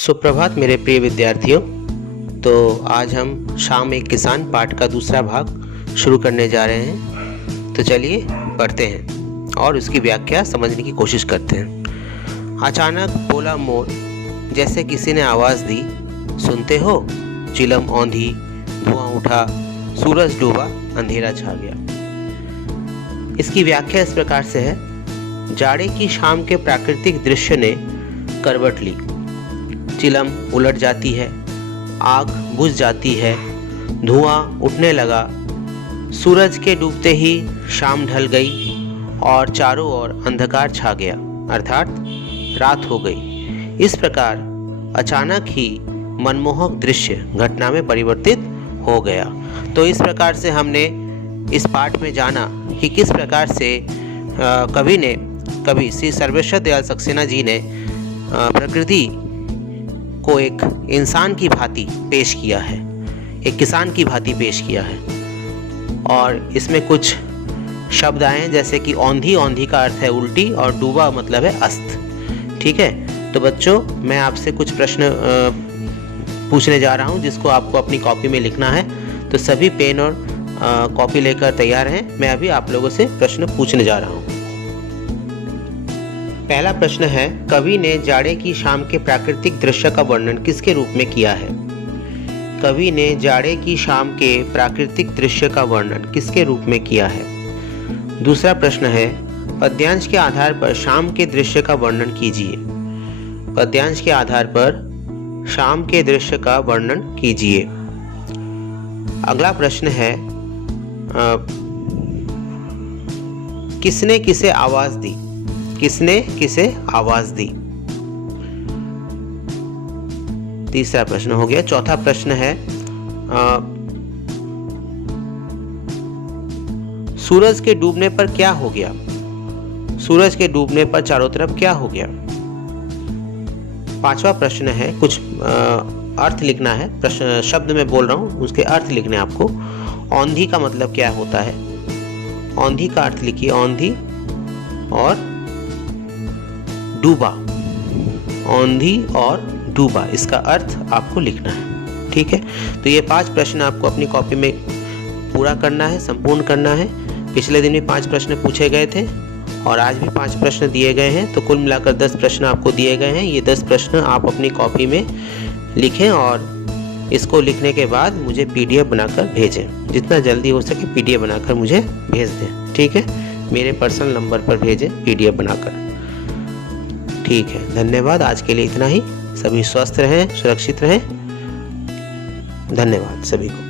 सुप्रभात मेरे प्रिय विद्यार्थियों। तो आज हम शाम एक किसान पाठ का दूसरा भाग शुरू करने जा रहे हैं। तो चलिए पढ़ते हैं और उसकी व्याख्या समझने की कोशिश करते हैं। अचानक बोला मोर, जैसे किसी ने आवाज़ दी, सुनते हो? चिलम औंधी, धुआं उठा, सूरज डूबा, अंधेरा छा गया। इसकी व्याख्या इस प्रकार से है। जाड़े की शाम के प्राकृतिक दृश्य ने करवट ली। चिलम उलट जाती है, आग बुझ जाती है, धुआं उठने लगा, सूरज के डूबते ही शाम ढल गई और चारों ओर अंधकार छा गया, अर्थात रात हो गई। इस प्रकार अचानक ही मनमोहक दृश्य घटना में परिवर्तित हो गया। तो इस प्रकार से हमने इस पाठ में जाना कि किस प्रकार से कवि श्री सर्वेश्वर दयाल सक्सेना जी ने प्रकृति को एक इंसान की भांति पेश किया है, एक किसान की भांति पेश किया है। और इसमें कुछ शब्द आए हैं जैसे कि औंधी, औंधी का अर्थ है उल्टी, और डूबा मतलब है अस्त। ठीक है, तो बच्चों मैं आपसे कुछ प्रश्न पूछने जा रहा हूं जिसको आपको अपनी कॉपी में लिखना है। तो सभी पेन और कॉपी लेकर तैयार हैं। मैं अभी आप लोगों से प्रश्न पूछने जा रहा हूं। पहला प्रश्न है, कवि ने जाड़े की शाम के प्राकृतिक दृश्य का वर्णन किसके रूप में किया है? कवि ने जाड़े की शाम के प्राकृतिक दृश्य का वर्णन किसके रूप में किया है? दूसरा प्रश्न है, पद्यांश के आधार पर शाम के दृश्य का वर्णन कीजिए। पद्यांश के आधार पर शाम के दृश्य का वर्णन कीजिए। अगला प्रश्न है, किसने किसे आवाज दी? किसने किसे आवाज दी? तीसरा प्रश्न हो गया। चौथा प्रश्न है, सूरज के डूबने पर क्या हो गया? सूरज के डूबने पर चारों तरफ क्या हो गया? पांचवा प्रश्न है, कुछ अर्थ लिखना है। प्रश्न शब्द में बोल रहा हूं, उसके अर्थ लिखने आपको। औंधी का मतलब क्या होता है? औंधी का अर्थ लिखिए। औंधी और डूबा, औंधी और डूबा, इसका अर्थ आपको लिखना है। ठीक है, तो ये 5 प्रश्न आपको अपनी कॉपी में पूरा करना है, संपूर्ण करना है। पिछले दिन भी 5 प्रश्न पूछे गए थे और आज भी 5 प्रश्न दिए गए हैं, तो कुल मिलाकर 10 प्रश्न आपको दिए गए हैं। ये 10 प्रश्न आप अपनी कॉपी में लिखें और इसको लिखने के बाद मुझे PDF बनाकर भेजें। जितना जल्दी हो सके PDF बनाकर मुझे भेज दें। ठीक है, मेरे पर्सनल नंबर पर भेजें PDF बनाकर। ठीक है, धन्यवाद। आज के लिए इतना ही। सभी स्वस्थ रहें, सुरक्षित रहें। धन्यवाद सभी को।